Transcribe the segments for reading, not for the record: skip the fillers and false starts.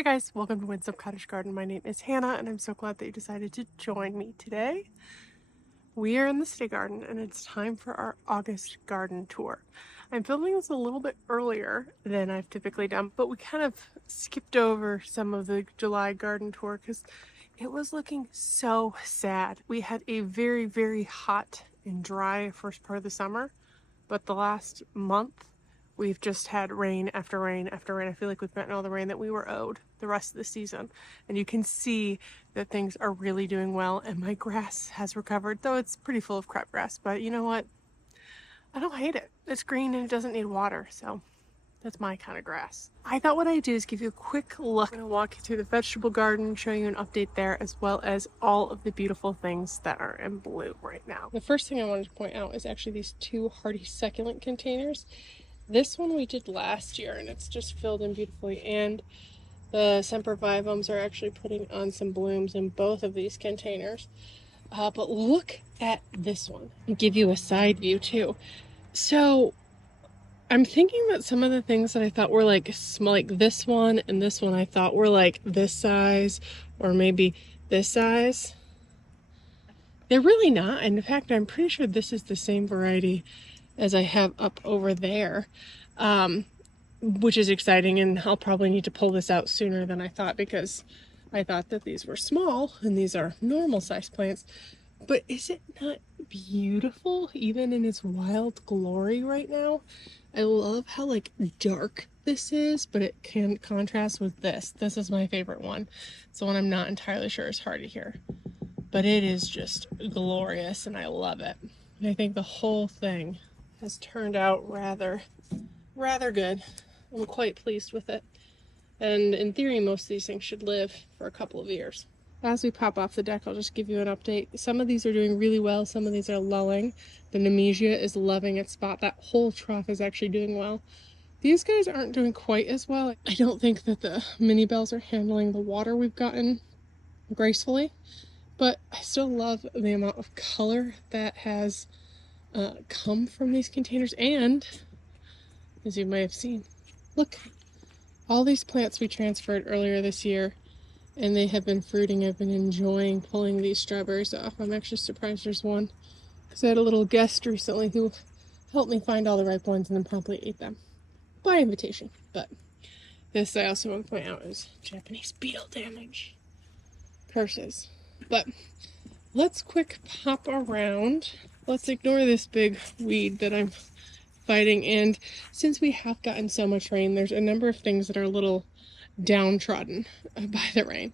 Hi guys, welcome to Windsome Cottage Garden. My name is Hannah and I'm so glad that you decided to join me today. We are in the city garden and it's time for our August garden tour. I'm filming this a little bit earlier than I've typically done, but we kind of skipped over some of the July garden tour because it was looking so sad. We had a very hot and dry first part of the summer, but the last month we've just had rain after rain after rain. I feel like we've gotten all the rain that we were owed the rest of the season. And you can see that things are really doing well and my grass has recovered, though it's pretty full of crabgrass. But you know what? I don't hate it. It's green and it doesn't need water, so that's my kind of grass. I thought what I'd do is give you a quick look. I'm gonna walk you through the vegetable garden, show you an update there, as well as all of the beautiful things that are in bloom right now. The first thing I wanted to point out is actually these two hardy succulent containers. This one we did last year and it's just filled in beautifully, and the sempervivums are actually putting on some blooms in both of these containers. But look at this one. I'll give you a side view too. So I'm thinking that some of the things that I thought were like this one and this one I thought were like this size or maybe this size. They're really not. And in fact, I'm pretty sure this is the same variety as I have up over there, which is exciting, and I'll probably need to pull this out sooner than I thought because I thought that these were small and these are normal size plants. But is it not beautiful even in its wild glory right now? I love how like dark this is, but it can contrast with this. This is my favorite one. It's the one I'm not entirely sure is hardy here, but it is just glorious and I love it. And I think the whole thing has turned out rather good. I'm quite pleased with it. And in theory, most of these things should live for a couple of years. As we pop off the deck, I'll just give you an update. Some of these are doing really well. Some of these are lulling. The Nemesia is loving its spot. That whole trough is actually doing well. These guys aren't doing quite as well. I don't think that the mini bells are handling the water we've gotten gracefully, but I still love the amount of color that has come from these containers. And as you may have seen, look, all these plants we transferred earlier this year and they have been fruiting. I've been enjoying pulling these strawberries off. I'm actually surprised there's one because I had a little guest recently who helped me find all the ripe ones and then promptly ate them by invitation. But this I also want to point out is Japanese beetle damage. Curses. But let's quick pop around. Let's ignore this big weed that I'm fighting. And since we have gotten so much rain, there's a number of things that are a little downtrodden by the rain.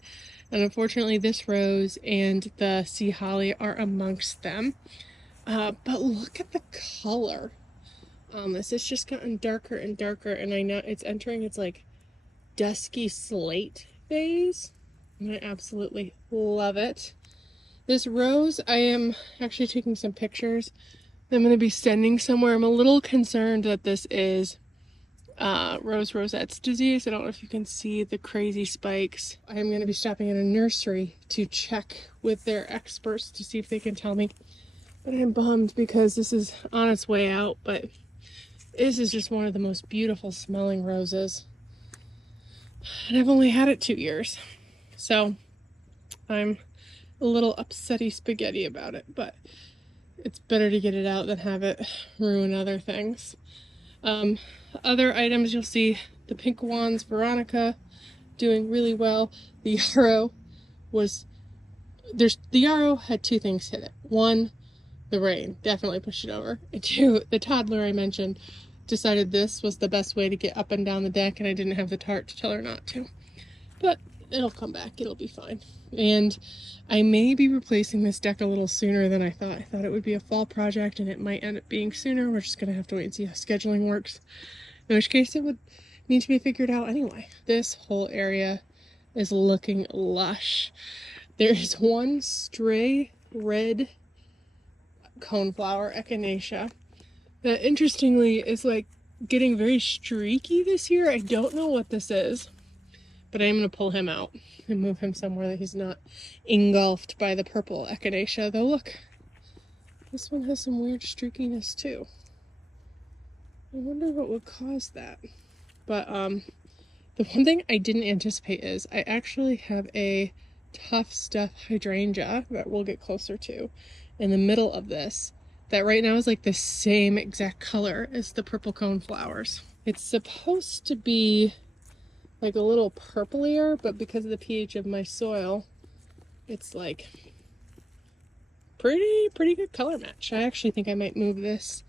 And unfortunately, this rose and the sea holly are amongst them. But look at the color on this. It's just gotten darker and darker. And I know it's entering its like dusky slate phase. And I absolutely love it. This rose, I am actually taking some pictures I'm going to be sending somewhere. I'm a little concerned that this is rose rosette's disease. I don't know if you can see the crazy spikes. I am going to be stopping at a nursery to check with their experts to see if they can tell me. But I'm bummed because this is on its way out, but this is just one of the most beautiful smelling roses. And I've only had it 2 years. So I'm a little upsetty spaghetti about it, but it's better to get it out than have it ruin other things. Other items you'll see, the pink wands, Veronica, doing really well. The yarrow had two things hit it. One, the rain definitely pushed it over. And two, the toddler I mentioned decided this was the best way to get up and down the deck, and I didn't have the tart to tell her not to. But it'll come back. It'll be fine. And I may be replacing this deck a little sooner than I thought. I thought it would be a fall project, and it might end up being sooner. We're just going to have to wait and see how scheduling works. In which case, it would need to be figured out anyway. This whole area is looking lush. There is one stray red coneflower, echinacea, that interestingly is like getting very streaky this year. I don't know what this is, but I'm going to pull him out and move him somewhere that he's not engulfed by the purple echinacea. Though look, this one has some weird streakiness too. I wonder what would cause that. But The one thing I didn't anticipate is I actually have a tough stuff hydrangea that we'll get closer to in the middle of this that right now is like the same exact color as the purple cone flowers. It's supposed to be like a little purplier, but because of the pH of my soil, it's like pretty good color match. I actually think I might move this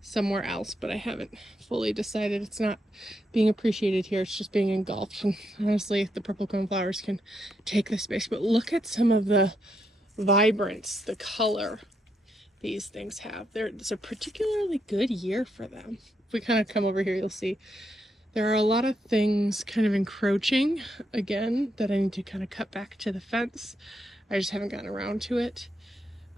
somewhere else, but I haven't fully decided. It's not being appreciated here, it's just being engulfed. And honestly, the purple cone flowers can take the space. But look at some of the vibrance, the color these things have. It's a particularly good year for them. If we kind of come over here, you'll see there are a lot of things kind of encroaching again that I need to kind of cut back to the fence. I just haven't gotten around to it.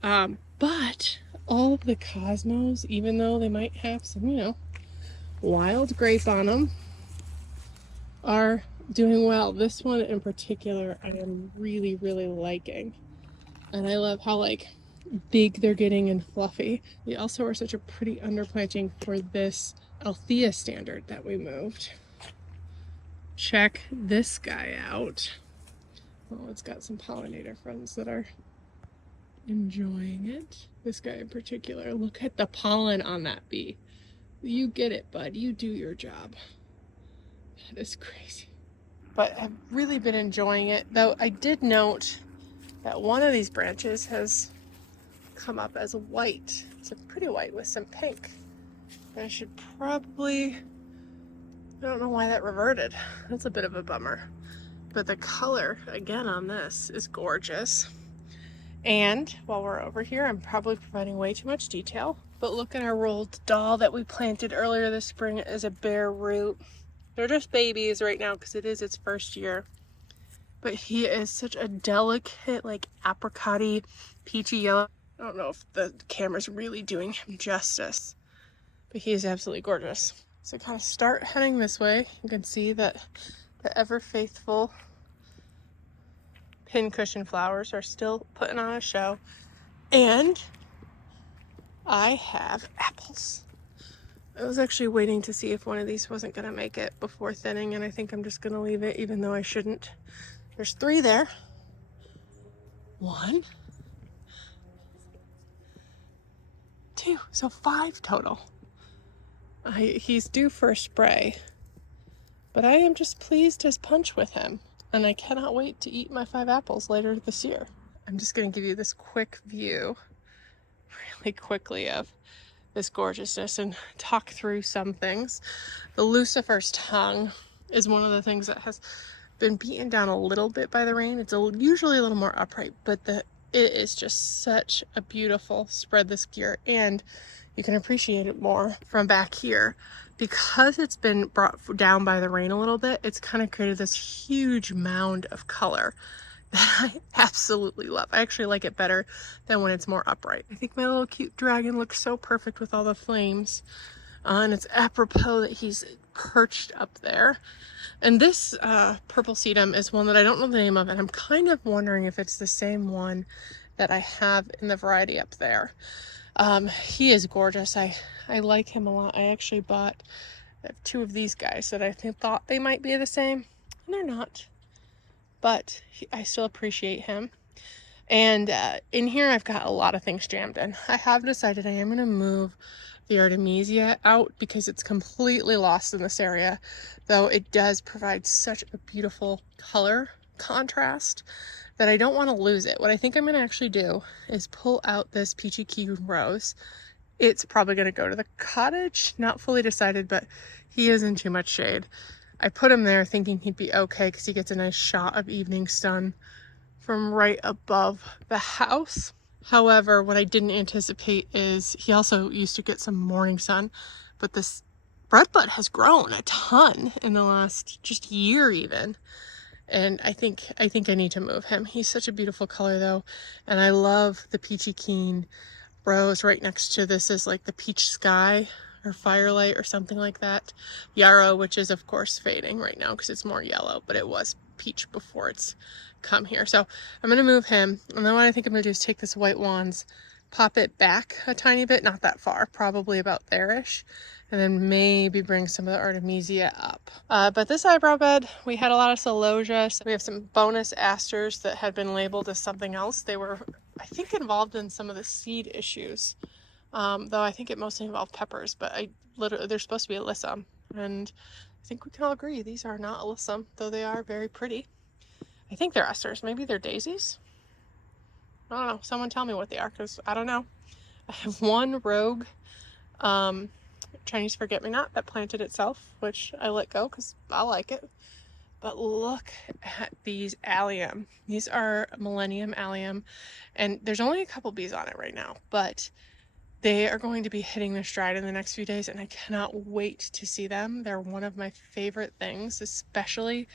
But all of the cosmos, even though they might have some, you know, wild grape on them, are doing well. This one in particular, I am really liking. And I love how like big they're getting and fluffy. They also are such a pretty underplanting for this Althea standard that we moved. Check this guy out. Oh, it's got some pollinator friends that are enjoying it. This guy in particular, look at the pollen on that bee. You get it, bud. You do your job. That is crazy. But I've really been enjoying it, though I did note that one of these branches has come up as white. It's a pretty white with some pink. I should probably, I don't know why that reverted. That's a bit of a bummer. But the color, again, on this is gorgeous. And while we're over here, I'm probably providing way too much detail, but look at our rolled doll that we planted earlier this spring as a bare root. They're just babies right now because it is its first year. But he is such a delicate, like apricot-y, peachy yellow. I don't know if the camera's really doing him justice, but he is absolutely gorgeous. So kind of start heading this way. You can see that the ever faithful pincushion flowers are still putting on a show. And I have apples. I was actually waiting to see if one of these wasn't going to make it before thinning, and I think I'm just going to leave it even though I shouldn't. There's 3 there. 1, 2, so 5 total. He's due for a spray, but I am just pleased as punch with him, and I cannot wait to eat my 5 apples later this year. I'm just going to give you this quick view really quickly of this gorgeousness and talk through some things. The Lucifer's tongue is one of the things that has been beaten down a little bit by the rain. It's usually a little more upright, but it is just such a beautiful spread this year, and you can appreciate it more from back here because it's been brought down by the rain a little bit. It's kind of created this huge mound of color that I absolutely love. I actually like it better than when it's more upright. I think my little cute dragon looks so perfect with all the flames, and it's apropos that he's perched up there. And this purple sedum is one that I don't know the name of, and I'm kind of wondering if it's the same one that I have in the variety up there. He is gorgeous. I like him a lot. I actually bought 2 of these guys that I thought they might be the same, and they're not. But I still appreciate him. And in here I've got a lot of things jammed in. I have decided I am going to move the Artemisia out because it's completely lost in this area, though it does provide such a beautiful color contrast that I don't want to lose it. What I think I'm going to actually do is pull out this Peachy Key Rose. It's probably going to go to the cottage, not fully decided, but he is in too much shade. I put him there thinking he'd be okay because he gets a nice shot of evening sun from right above the house. However, what I didn't anticipate is he also used to get some morning sun, but this breadbud has grown a ton in the last just year even. And I think I need to move him. He's such a beautiful color though. And I love the Peachy Keen Rose. Right next to this is like the Peach Sky or Firelight or something like that. Yarrow, which is of course fading right now because it's more yellow, but it was peach before it's come here. So I'm going to move him. And then what I think I'm going to do is take this White Wands, pop it back a tiny bit, not that far, probably about there-ish. and then maybe bring some of the Artemisia up. But this eyebrow bed, we had a lot of celosia. So we have some bonus asters that had been labeled as something else. They were, I think, involved in some of the seed issues, though I think it mostly involved peppers, but they're supposed to be alyssum, and I think we can all agree these are not alyssum, though they are very pretty. I think they're asters. Maybe they're daisies? I don't know. Someone tell me what they are, because I don't know. I have one rogue Chinese forget-me-not that planted itself, which I let go because I like it. But look at these allium. These are Millennium allium, and there's only a couple bees on it right now, but they are going to be hitting their stride in the next few days, and I cannot wait to see them. They're one of my favorite things, especially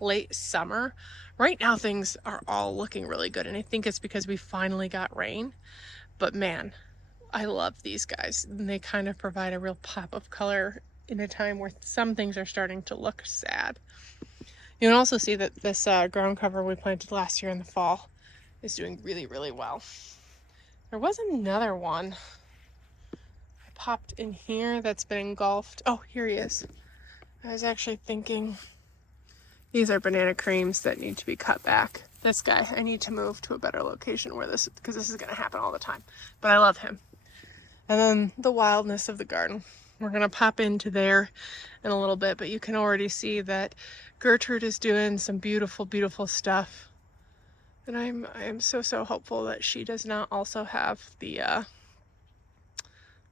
late summer. Right now things are all looking really good, and I think it's because we finally got rain. But man, I love these guys. And they kind of provide a real pop of color in a time where some things are starting to look sad. You can also see that this ground cover we planted last year in the fall is doing really, really well. There was another one I popped in here that's been engulfed. Oh, here he is. I was actually thinking these are banana creams that need to be cut back. This guy, I need to move to a better location where because this is going to happen all the time. But I love him. And then the wildness of the garden. We're going to pop into there in a little bit, but you can already see that Gertrude is doing some beautiful, beautiful stuff. And I am so, so hopeful that she does not also have the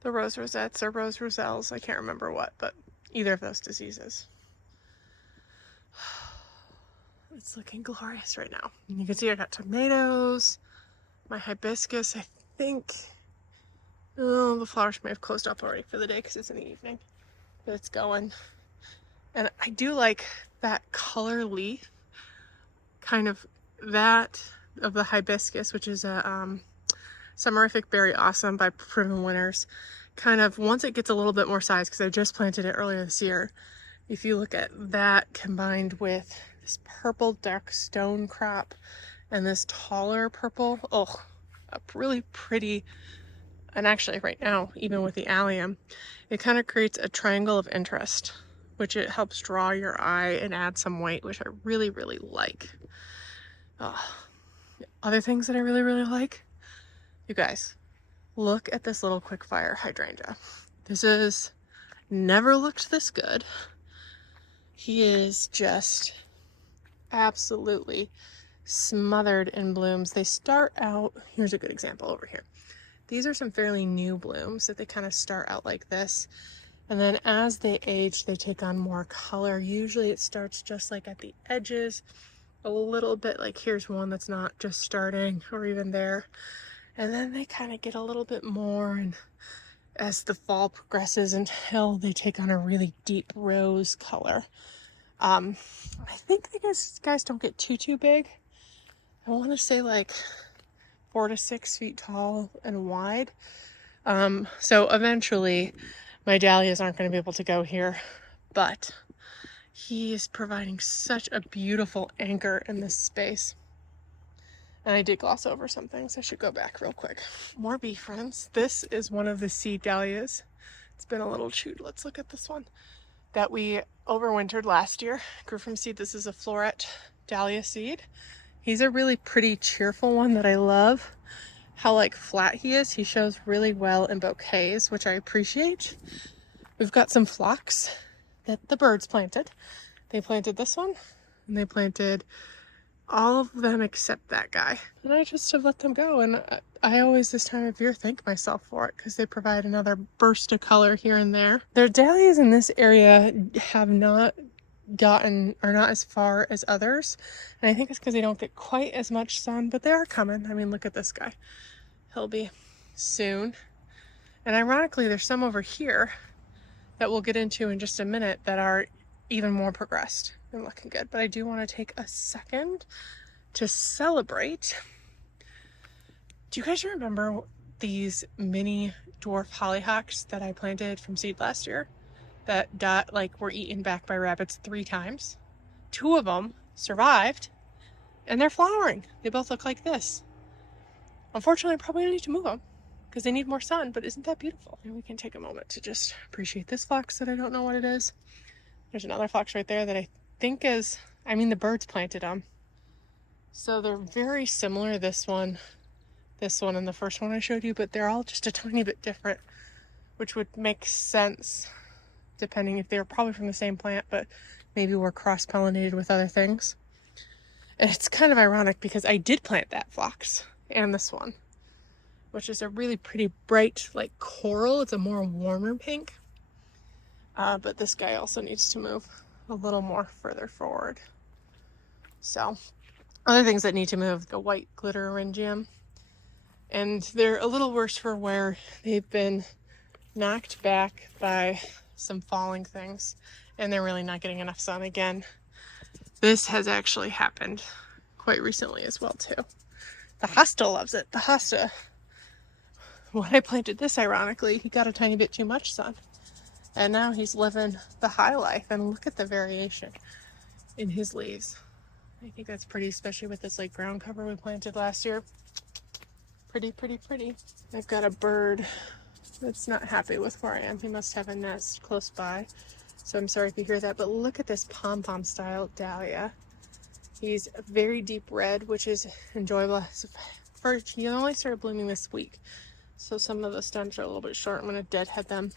rose rosettes or rose roselles. I can't remember what, but either of those diseases. It's looking glorious right now. And you can see I got tomatoes, my hibiscus, I think. Oh, the flowers may have closed up already for the day because it's in the evening, but it's going. And I do like that color leaf, kind of that of the hibiscus, which is a Summerific Berry Awesome by Proven Winners. Kind of, once it gets a little bit more size, because I just planted it earlier this year, if you look at that combined with this purple dark stone crop and this taller purple, oh, a really pretty. And actually right now, even with the allium, it kind of creates a triangle of interest, which it helps draw your eye and add some weight, which I really, really like. Other things that I really, really like, you guys, look at this little quickfire hydrangea. This is never looked this good. He is just absolutely smothered in blooms. They start out, here's a good example over here. These are some fairly new blooms that they kind of start out like this. And then as they age, they take on more color. Usually it starts just like at the edges, a little bit like here's one that's not just starting or even there. And then they kind of get a little bit more, and as the fall progresses until they take on a really deep rose color. I think these guys don't get too big. I want to say like 4 to 6 feet tall and wide. So eventually my dahlias aren't going to be able to go here, but he is providing such a beautiful anchor in this space. And I did gloss over some things. I should go back real quick. More bee friends. This is one of the seed dahlias. It's been a little chewed. Let's look at this one that we overwintered last year. Grew from seed. This is a floret dahlia seed. He's a really pretty, cheerful one that I love. How like flat he is. He shows really well in bouquets, which I appreciate. We've got some phlox that the birds planted. They planted this one, and they planted all of them except that guy. And I just have let them go. And I always, this time of year, thank myself for it because they provide another burst of color here and there. Their dahlias in this area have not are not as far as others. And I think it's because they don't get quite as much sun, but they are coming. I mean, look at this guy. He'll be soon. And ironically, there's some over here that we'll get into in just a minute that are even more progressed and looking good. But I do want to take a second to celebrate. Do you guys remember these mini dwarf hollyhocks that I planted from seed last year that were eaten back by rabbits 3 times? 2 of them survived and they're flowering. They both look like this. Unfortunately, I probably need to move them because they need more sun. But isn't that beautiful? And we can take a moment to just appreciate this phlox that I don't know what it is. There's another phlox right there that I think is, I mean, the birds planted them. So they're very similar, this one, and the first one I showed you, but they're all just a tiny bit different, which would make sense depending if they were probably from the same plant, but maybe were cross-pollinated with other things. And it's kind of ironic because I did plant that phlox and this one, which is a really pretty bright, like coral. It's a more warmer pink. But this guy also needs to move a little more further forward. So, other things that need to move, the white glitter hydrangea. And they're a little worse for wear. They've been knocked back by some falling things, and they're really not getting enough sun again. This has actually happened quite recently as well, too. The hosta loves it. The hosta, when I planted this, ironically, he got a tiny bit too much sun. And now he's living the high life, and look at the variation in his leaves. I think that's pretty, especially with this like ground cover we planted last year. Pretty, pretty, pretty. I've got a bird that's not happy with where I am. He must have a nest close by. So I'm sorry if you hear that, but look at this pom-pom style dahlia. He's a very deep red, which is enjoyable. First, he only started blooming this week, so some of the stems are a little bit short. I'm going to deadhead them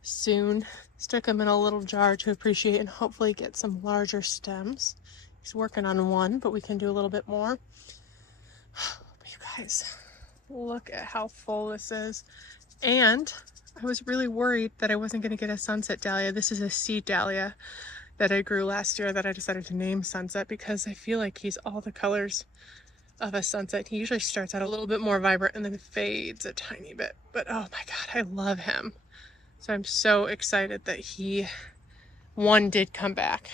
soon. Stick them in a little jar to appreciate and hopefully get some larger stems. He's working on one, but we can do a little bit more. But you guys, look at how full this is. And I was really worried that I wasn't going to get a sunset dahlia. This is a seed dahlia that I grew last year that I decided to name Sunset because I feel like he's all the colors of a sunset. He usually starts out a little bit more vibrant and then fades a tiny bit. But oh my God, I love him. So I'm so excited that one did come back.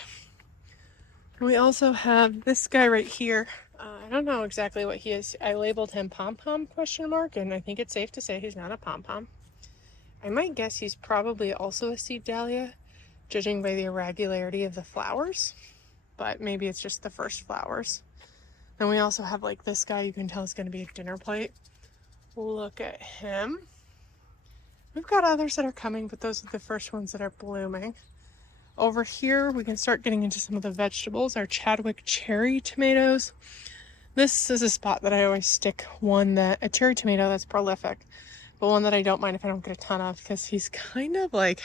We also have this guy right here. I don't know exactly what he is. I labeled him pom-pom ? And I think it's safe to say he's not a pom-pom. I might guess he's probably also a seed dahlia, judging by the irregularity of the flowers, but maybe it's just the first flowers. Then we also have like this guy, you can tell is going to be a dinner plate. Look at him. We've got others that are coming, but those are the first ones that are blooming. Over here, we can start getting into some of the vegetables. Our Chadwick cherry tomatoes. This is a spot that I always stick a cherry tomato that's prolific, but one that I don't mind if I don't get a ton of because he's kind of like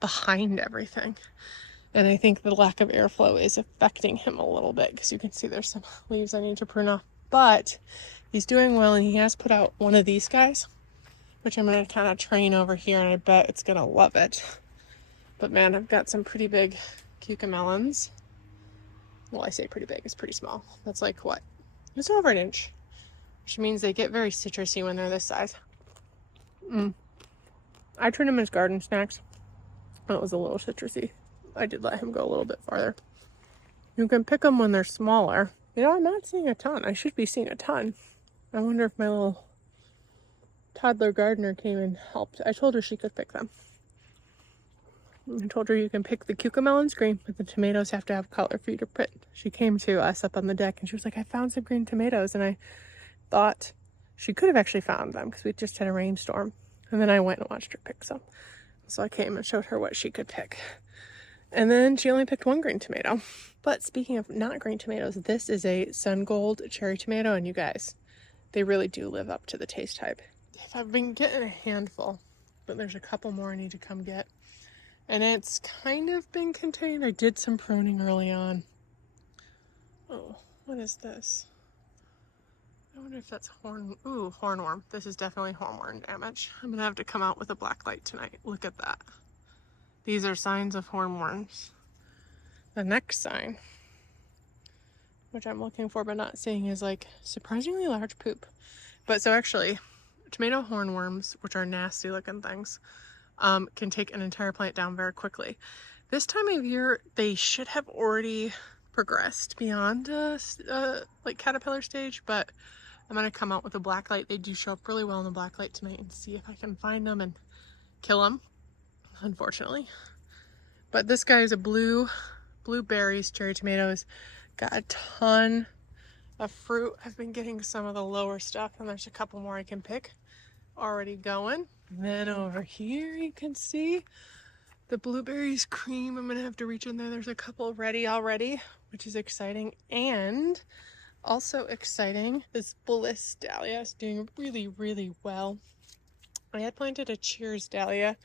behind everything. And I think the lack of airflow is affecting him a little bit because you can see there's some leaves I need to prune off. But he's doing well, and he has put out one of these guys, which I'm going to kind of train over here, and I bet it's going to love it. But man, I've got some pretty big cucamelons. Well, I say pretty big, it's pretty small. That's like what? It's over an inch, which means they get very citrusy when they're this size. I turned them as garden snacks. That was a little citrusy. I did let him go a little bit farther. You can pick them when they're smaller. You know, I'm not seeing a ton. I should be seeing a ton. I wonder if my little toddler gardener came and helped. I told her she could pick them. I told her you can pick the cucamelons green, but the tomatoes have to have color for you to print. She came to us up on the deck and she was like, I found some green tomatoes. And I thought she could have actually found them because we just had a rainstorm. And then I went and watched her pick some. So I came and showed her what she could pick. And then she only picked one green tomato. But speaking of not green tomatoes, this is a sun gold cherry tomato. And you guys, they really do live up to the taste type. I've been getting a handful, but there's a couple more I need to come get. And it's kind of been contained. I did some pruning early on. Oh, what is this? I wonder if that's hornworm. This is definitely hornworm damage. I'm gonna have to come out with a black light tonight. Look at that. These are signs of hornworms. The next sign, which I'm looking for but not seeing, is like surprisingly large poop. But so actually, tomato hornworms, which are nasty looking things, can take an entire plant down very quickly. This time of year, they should have already progressed beyond like caterpillar stage, but I'm gonna come out with a black light. They do show up really well in the black light tonight and see if I can find them and kill them, unfortunately. But this guy is a blueberries, cherry tomatoes. Got a ton of fruit. I've been getting some of the lower stuff, and there's a couple more I can pick. already going. And then over here you can see the blueberries cream. I'm gonna have to reach in there. There's a couple ready already, which is exciting. And also exciting, this Bliss Dahlia is doing really, really well. I had planted a Cheers Dahlia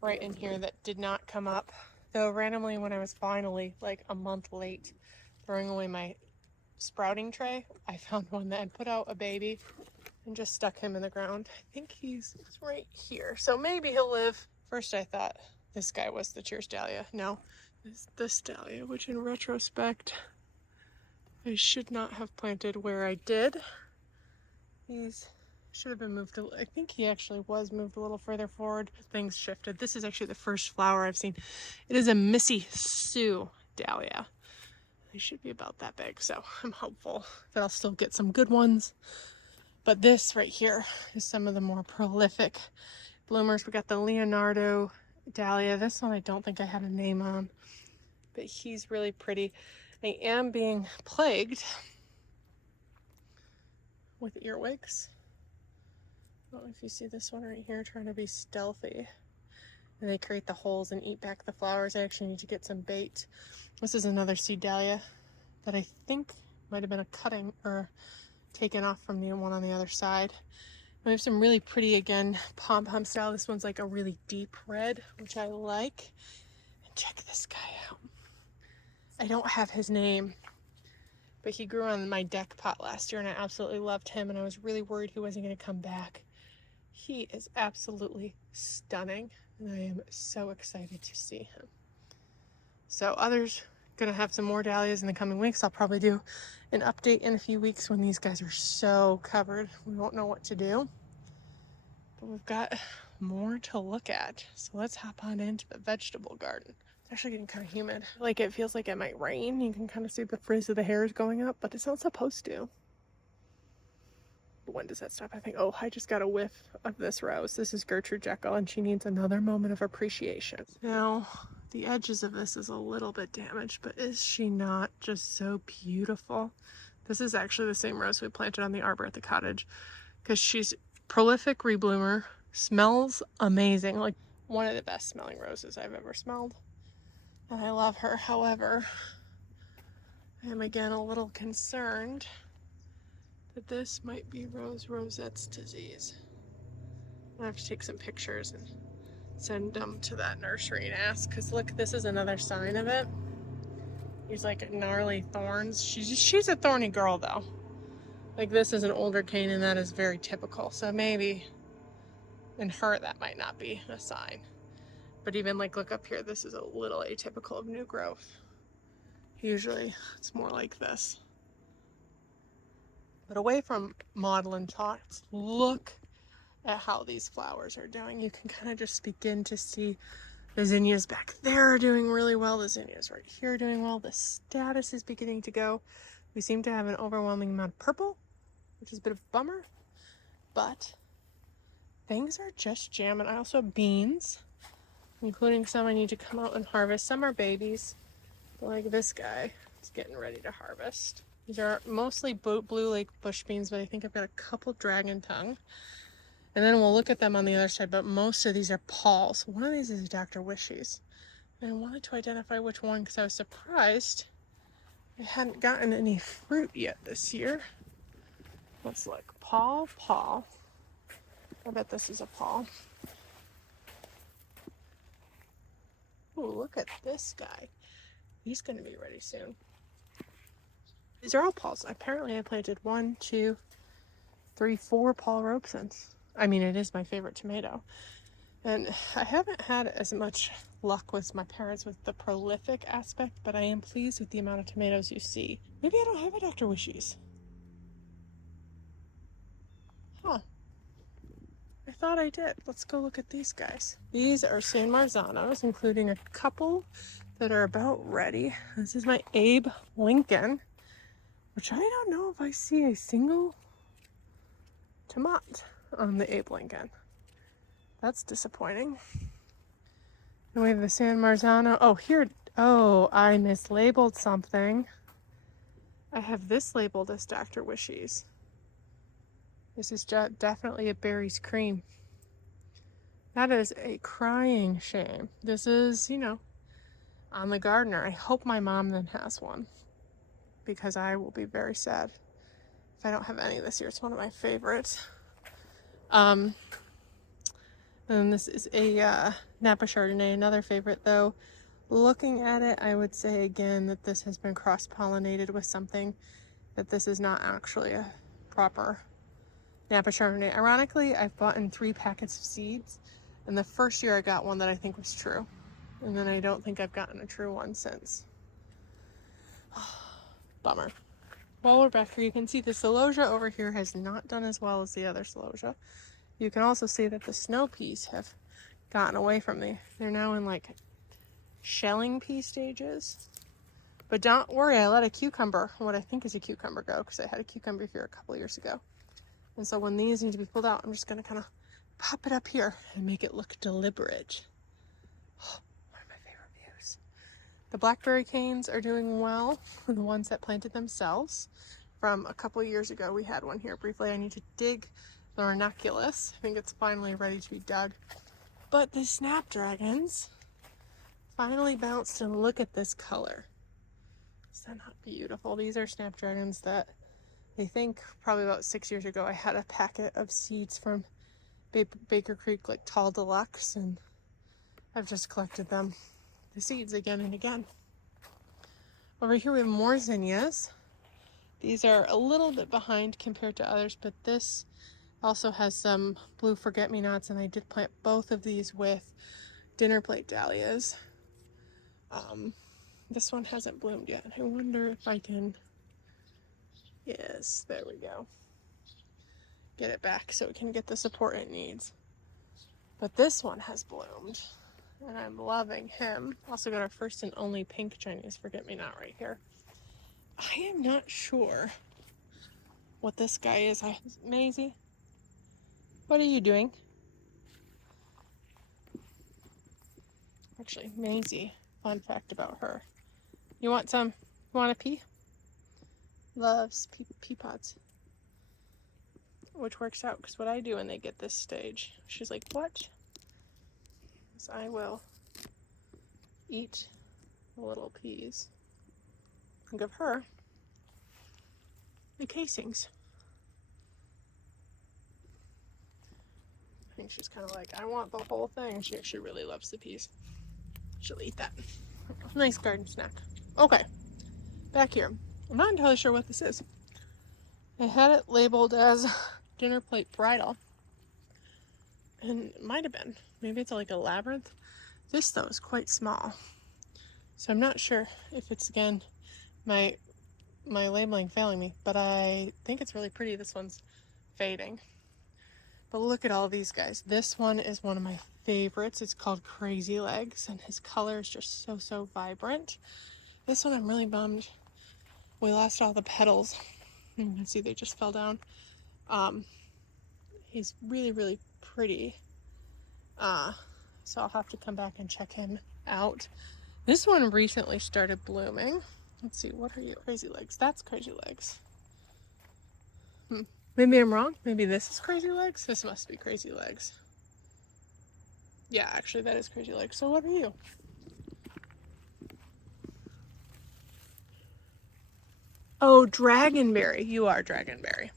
right in here that did not come up. Though randomly when I was finally like a month late throwing away my sprouting tray, I found one that had put out a baby and just stuck him in the ground. I think he's right here. So maybe he'll live. First I thought this guy was the Cheers Dahlia. No, it's this Dahlia, which in retrospect, I should not have planted where I did. These should have been moved. I think he actually was moved a little further forward. Things shifted. This is actually the first flower I've seen. It is a Missy Sue Dahlia. They should be about that big, so I'm hopeful that I'll still get some good ones. But this right here is some of the more prolific bloomers. We got the Leonardo Dahlia. This one I don't think I had a name on, but he's really pretty. I am being plagued with earwigs. I don't know if you see this one right here trying to be stealthy. And they create the holes and eat back the flowers. I actually need to get some bait. This is another seed dahlia that I think might have been a cutting or taken off from the one on the other side. We have some really pretty, again, pom-pom style. This one's like a really deep red, which I like. And check this guy out. I don't have his name, but he grew on my deck pot last year and I absolutely loved him and I was really worried he wasn't going to come back. He is absolutely stunning and I am so excited to see him. So others gonna have some more dahlias in the coming weeks. I'll probably do an update in a few weeks when these guys are so covered. We won't know what to do, but we've got more to look at. So let's hop on into the vegetable garden. It's actually getting kind of humid. Like it feels like it might rain. You can kind of see the frizz of the hairs going up, but it's not supposed to. When does that stop? I think, oh, I just got a whiff of this rose. This is Gertrude Jekyll and she needs another moment of appreciation. Now, the edges of this is a little bit damaged, but is she not just so beautiful? This is actually the same rose we planted on the arbor at the cottage because she's prolific rebloomer, smells amazing, like one of the best smelling roses I've ever smelled. And I love her. However, I am again a little concerned that this might be Rose Rosette's disease. I have to take some pictures and send them to that nursery and ask, because look, this is another sign of it. These like gnarly thorns. She's a thorny girl though. Like this is an older cane and that is very typical. So maybe in her that might not be a sign. But even like look up here, this is a little atypical of new growth. Usually it's more like this. But away from maudlin talks, look at how these flowers are doing. You can kind of just begin to see the zinnias back there are doing really well. The zinnias right here are doing well. The status is beginning to go. We seem to have an overwhelming amount of purple, which is a bit of a bummer. But things are just jamming. I also have beans, including some I need to come out and harvest. Some are babies, like this guy is getting ready to harvest. These are mostly Blue Lake bush beans, but I think I've got a couple dragon tongue. And then we'll look at them on the other side, but most of these are Paul's. One of these is Dr. Wishy's. And I wanted to identify which one because I was surprised I hadn't gotten any fruit yet this year. Let's look. Paul. I bet this is a Paul. Oh, look at this guy. He's going to be ready soon. These are all Pauls. Apparently I planted 1, 2, 3, 4 Paul Robesons. I mean, it is my favorite tomato. And I haven't had as much luck with my parents with the prolific aspect, but I am pleased with the amount of tomatoes you see. Maybe I don't have a Dr. Wishy's. Huh. I thought I did. Let's go look at these guys. These are San Marzanos, including a couple that are about ready. This is my Abe Lincoln, which I don't know if I see a single tomato on the Abe Lincoln. That's disappointing. And we have the San Marzano. Oh, here. Oh, I mislabeled something. I have this labeled as Dr. Wishy's. This is definitely a berries cream. That is a crying shame. This is, you know, on the gardener. I hope my mom then has one, because I will be very sad if I don't have any this year. It's one of my favorites. And this is a Napa Chardonnay, another favorite though. Looking at it, I would say again that this has been cross-pollinated with something, that this is not actually a proper Napa Chardonnay. Ironically, I've bought in 3 packets of seeds, and the first year I got one that I think was true, and then I don't think I've gotten a true one since. Bummer. While we're back here, you can see the celosia over here has not done as well as the other celosia. You can also see that the snow peas have gotten away from me. They're now in like shelling pea stages. But don't worry, I let a cucumber, what I think is a cucumber, go, because I had a cucumber here a couple years ago. And so when these need to be pulled out, I'm just going to kind of pop it up here and make it look deliberate. Oh, one of my favorite views. The blackberry canes are doing well, the ones that planted themselves. From a couple years ago, we had one here briefly. I need to dig the ranunculus. I think it's finally ready to be dug. But the snapdragons finally bounced, and look at this color. Is that not beautiful? These are snapdragons that I think probably about 6 years ago I had a packet of seeds from Baker Creek, like tall deluxe, and I've just collected them, the seeds, again and again. Over here we have more zinnias. These are a little bit behind compared to others, but this also has some blue forget-me-nots, and I did plant both of these with dinner plate dahlias. This one hasn't bloomed yet. I wonder if I can, yes, there we go, get it back so it can get the support it needs. But this one has bloomed, and I'm loving him. Also got our first and only pink Chinese forget-me-not right here. I am not sure what this guy is. Maisie, what are you doing? Actually, Maisie, fun fact about her. You want some? You want a pea? Loves pea pods. Which works out, because what I do when they get this stage, she's like, what? So I will eat the little peas and give her the casings. I think she's kind of like, I want the whole thing. She actually really loves the peas. She'll eat that. Nice garden snack. Okay, back here. I'm not entirely sure what this is. I had it labeled as dinner plate bridal, and it might have been. Maybe it's like a labyrinth. This though is quite small, so I'm not sure if it's, again, my labeling failing me, but I think it's really pretty. This one's fading, but look at all these guys. This one is one of my favorites. It's called Crazy Legs, and his color is just so vibrant. This one I'm really bummed we lost all the petals. You can see they just fell down. He's really pretty. So I'll have to come back and check him out. This one recently started blooming. Let's see, what are you? Crazy Legs. That's Crazy Legs. Maybe I'm wrong. Maybe this is Crazy Legs. This must be Crazy Legs. Yeah, actually that is Crazy Legs. So what are you? Oh, Dragonberry. You are Dragonberry.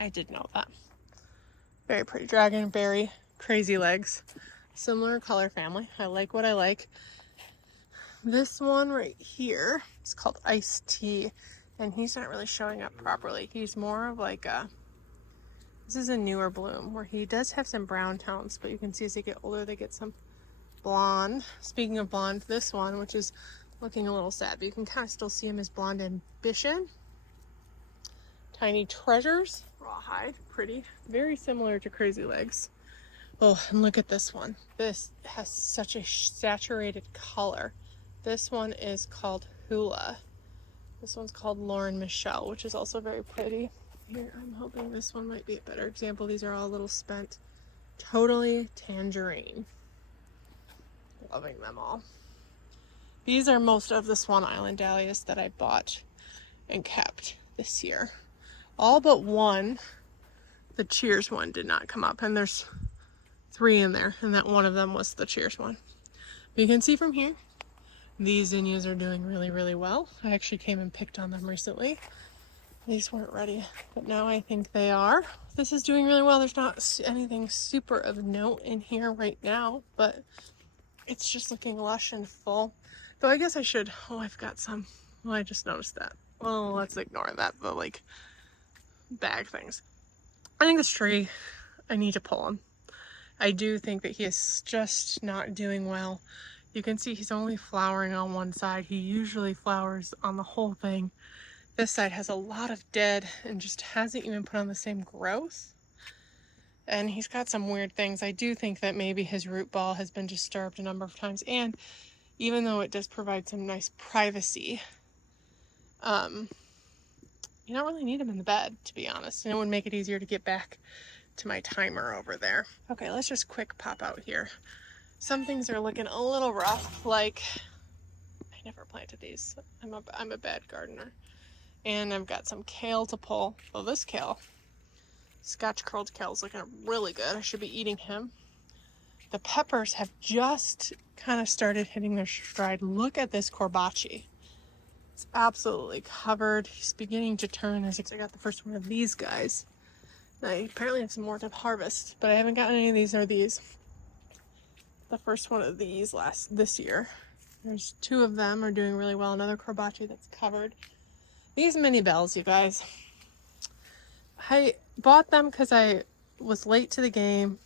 I did know that. Very pretty. Dragonberry, Crazy Legs. Similar color family. I like what I like. This one right here is called Iced Tea, and he's not really showing up properly. He's more of like a, this is a newer bloom where he does have some brown tones, but you can see as they get older they get some blonde. Speaking of blonde, this one, which is looking a little sad, but you can kind of still see him as Blonde Ambition. Tiny Treasures, rawhide, pretty, very similar to Crazy Legs. Oh, and look at this one. This has such a saturated color. This one is called Hula. This one's called Lauren Michelle, which is also very pretty. Here, I'm hoping this one might be a better example. These are all a little spent. Totally Tangerine. Loving them all. These are most of the Swan Island Dahlias that I bought and kept this year. All but one the Cheers one did not come up, and there's 3 in there, and that one of them was the Cheers one. But you can see from here, these zinnias are doing really, really well. I actually came and picked on them recently. These weren't ready, but now I think they are. This is doing really well. There's not anything super of note in here right now, but it's just looking lush and full. Though I guess I should, oh, I've got some. Well, I just noticed that. Well, let's ignore that, the like bag things. I think this tree, I need to pull him. I do think that he is just not doing well. You can see he's only flowering on one side. He usually flowers on the whole thing. This side has a lot of dead and just hasn't even put on the same growth. And he's got some weird things. I do think that maybe his root ball has been disturbed a number of times. And even though it does provide some nice privacy, you don't really need him in the bed, to be honest. And it would make it easier to get back to my timer over there. Okay, let's just quick pop out here. Some things are looking a little rough, like I never planted these. I'm a bad gardener. And I've got some kale to pull. Well, this kale, Scotch curled kale, is looking really good. I should be eating him. The peppers have just kind of started hitting their stride. Look at this corbachi. It's absolutely covered. He's beginning to turn. I got the first one of these guys. I apparently have some more to harvest, but I haven't gotten any of these or these. The first one of these this year. There's 2 of them are doing really well. Another corbachi that's covered. These mini bells, you guys. I bought them because I was late to the game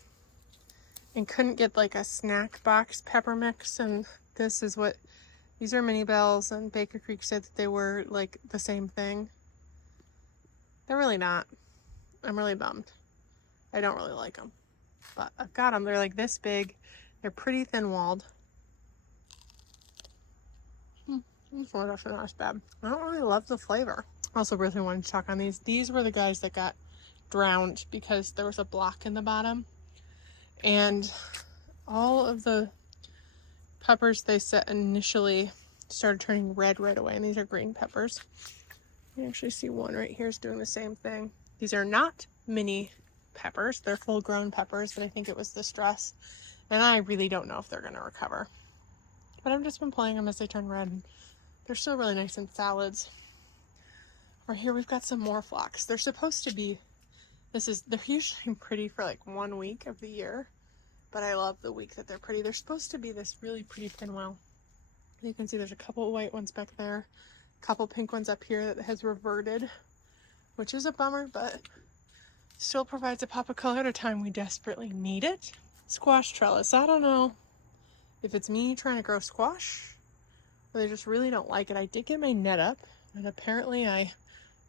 and couldn't get like a snack box pepper mix, and this is what these are. Mini bells, and Baker Creek said that they were like the same thing. They're really not. I'm really bummed. I don't really like them, but I've got them. They're like this big. They're pretty thin walled. This one's actually not as bad. I don't really love the flavor. I also really wanted to talk on these. These were the guys that got drowned because there was a block in the bottom, and all of the peppers they set initially started turning red right away, and these are green peppers. You actually see one right here is doing the same thing. These are not mini peppers. They're full grown peppers, but I think it was the stress, and I really don't know if they're going to recover. But I've just been playing them as they turn red. They're still really nice in salads. Over here we've got some more phlox. They're supposed to be, they're usually pretty for like 1 week of the year, but I love the week that they're pretty. They're supposed to be this really pretty pinwheel. You can see there's a couple white ones back there, a couple pink ones up here that has reverted, which is a bummer, but still provides a pop of color at a time we desperately need it. Squash trellis. I don't know if it's me trying to grow squash or they just really don't like it. I did get my net up, and apparently I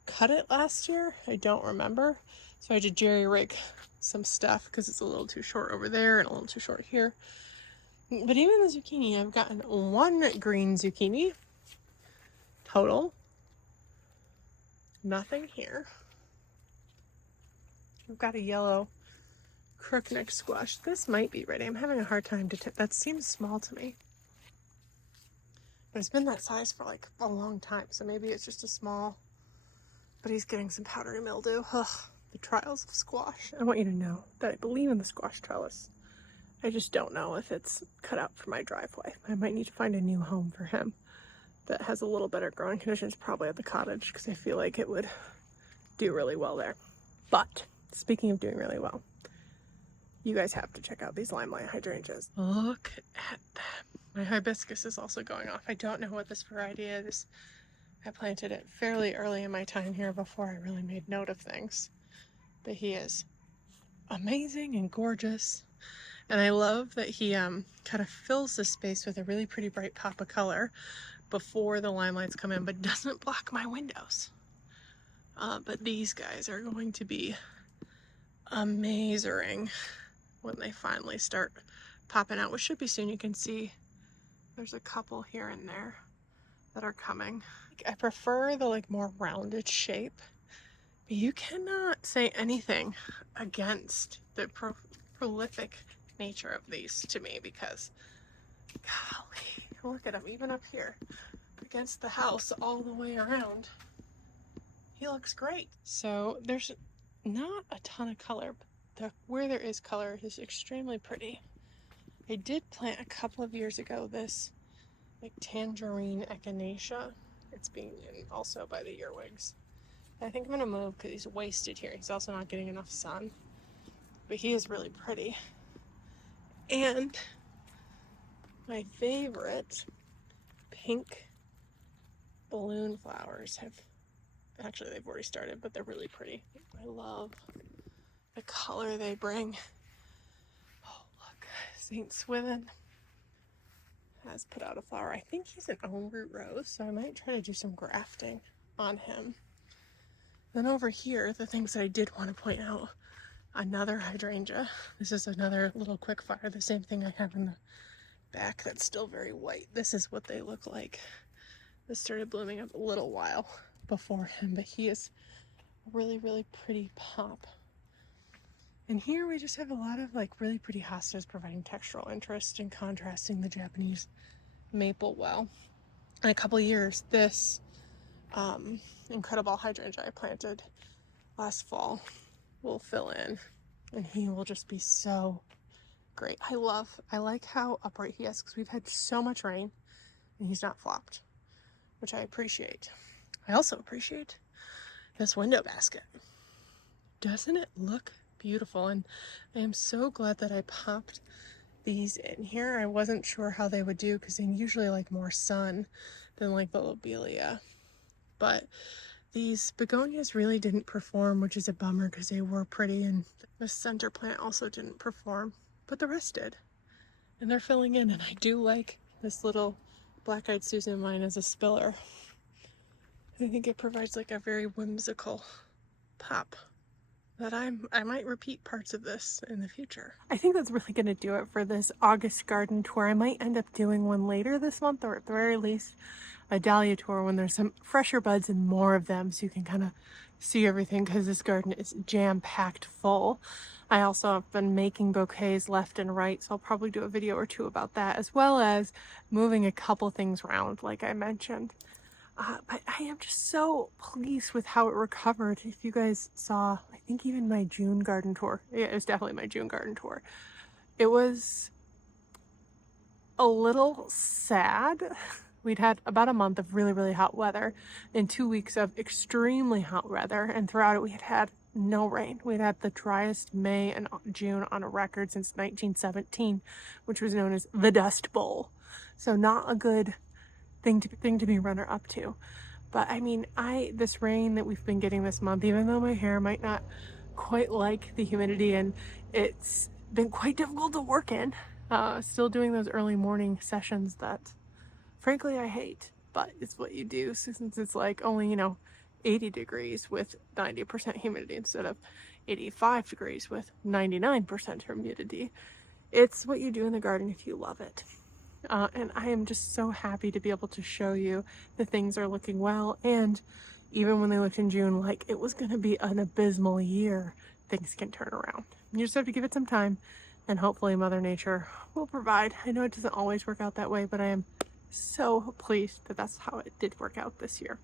cut it last year. I don't remember. So I had to jerry rig some stuff because it's a little too short over there and a little too short here. But even the zucchini, I've gotten 1 green zucchini total. Nothing here. I've got a yellow crookneck squash. This might be ready. I'm having a hard time to that seems small to me. But it's been that size for like a long time, so maybe it's just a small, but he's getting some powdery mildew. Ugh, the trials of squash. I want you to know that I believe in the squash trellis. I just don't know if it's cut out for my driveway. I might need to find a new home for him that has a little better growing conditions, probably at the cottage, because I feel like it would do really well there. But speaking of doing really well, you guys have to check out these limelight hydrangeas. Look at them. My hibiscus is also going off. I don't know what this variety is. I planted it fairly early in my time here before I really made note of things. But he is amazing and gorgeous. And I love that he kind of fills the space with a really pretty bright pop of color before the limelights come in, but doesn't block my windows. But these guys are going to be amazing when they finally start popping out, which should be soon. You can see there's a couple here and there that are coming. I prefer the like more rounded shape, but you cannot say anything against the prolific nature of these to me, because golly, look at him, even up here against the house all the way around. He looks great. So there's not a ton of color, but where there is color is extremely pretty. I did plant a couple of years ago this like tangerine echinacea. It's being eaten also by the earwigs. I think I'm gonna move because he's wasted here. He's also not getting enough sun, but he is really pretty. And my favorite pink balloon flowers actually they've already started, but they're really pretty. I love the color they bring. Oh look, St. Swithin has put out a flower. I think he's an own root rose, so I might try to do some grafting on him. Then over here, the things that I did want to point out, another hydrangea. This is another little quick fire, the same thing I have in the back that's still very white. This is what they look like. This started blooming up a little while before him, but he is a really, really pretty pop. And here we just have a lot of like really pretty hostas providing textural interest and contrasting the Japanese maple well. In a couple years, this incredible hydrangea I planted last fall will fill in, and he will just be so great. I like how upright he is because we've had so much rain and he's not flopped, which I appreciate. I also appreciate this window basket. Doesn't it look beautiful? And I am so glad that I popped these in here. I wasn't sure how they would do because they usually like more sun than like the lobelia. But these begonias really didn't perform, which is a bummer because they were pretty, and the center plant also didn't perform, but the rest did. And they're filling in, and I do like this little black-eyed Susan of mine as a spiller. I think it provides like a very whimsical pop that I might repeat parts of this in the future. I think that's really going to do it for this August garden tour. I might end up doing one later this month, or at the very least a dahlia tour when there's some fresher buds and more of them, so you can kind of see everything, because this garden is jam-packed full. I also have been making bouquets left and right, so I'll probably do a video or two about that, as well as moving a couple things around like I mentioned. But I am just so pleased with how it recovered. If you guys saw, I think even my June garden tour, yeah, it was definitely my June garden tour, it was a little sad. We'd had about a month of really, really hot weather and 2 weeks of extremely hot weather. And throughout it, we had had no rain. We'd had the driest May and June on a record since 1917, which was known as the Dust Bowl. So not a good thing to be runner up to. But I mean, this rain that we've been getting this month, even though my hair might not quite like the humidity and it's been quite difficult to work in, still doing those early morning sessions that frankly I hate, but it's what you do since it's like only 80 degrees with 90% humidity instead of 85 degrees with 99% humidity. It's what you do in the garden if you love it. And I am just so happy to be able to show you that things are looking well. And even when they looked in June like it was going to be an abysmal year, things can turn around. You just have to give it some time, and hopefully Mother Nature will provide. I know it doesn't always work out that way, but I am so pleased that that's how it did work out this year.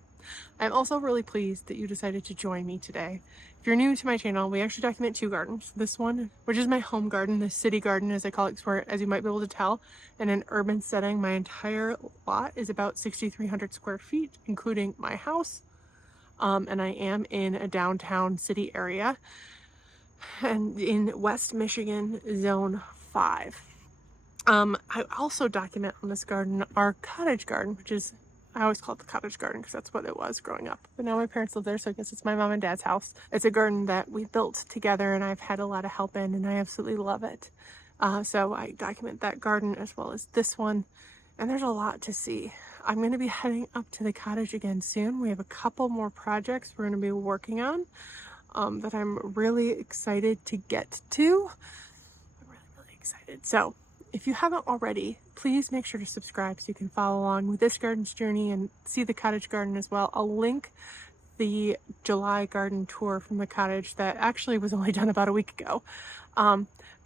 I'm also really pleased that you decided to join me today. If you're new to my channel, we actually document two gardens. This one, which is my home garden, the city garden as I call it, where, as you might be able to tell, in an urban setting, my entire lot is about 6,300 square feet, including my house. And I am in a downtown city area and in West Michigan, Zone 5. I also document on this garden our cottage garden, which is, I always call it the cottage garden because that's what it was growing up. But now my parents live there, so I guess it's my mom and dad's house. It's a garden that we built together and I've had a lot of help in, and I absolutely love it. So I document that garden as well as this one, and there's a lot to see. I'm going to be heading up to the cottage again soon. We have a couple more projects we're going to be working on that I'm really excited to get to. I'm really, really excited. So if you haven't already, please make sure to subscribe so you can follow along with this garden's journey and see the cottage garden as well. I'll link the July garden tour from the cottage that actually was only done about a week ago.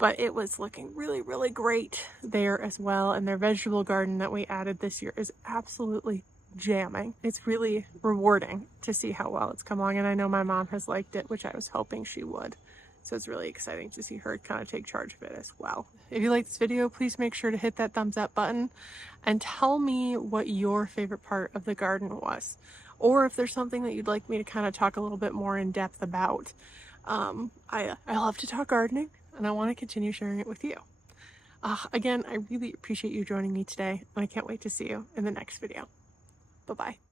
But it was looking really, really great there as well. And their vegetable garden that we added this year is absolutely jamming. It's really rewarding to see how well it's come along, and I know my mom has liked it, which I was hoping she would. So it's really exciting to see her kind of take charge of it as well. If you like this video, please make sure to hit that thumbs up button and tell me what your favorite part of the garden was, or if there's something that you'd like me to kind of talk a little bit more in depth about. I love to talk gardening, and I want to continue sharing it with you. Again, I really appreciate you joining me today, and I can't wait to see you in the next video. Bye-bye.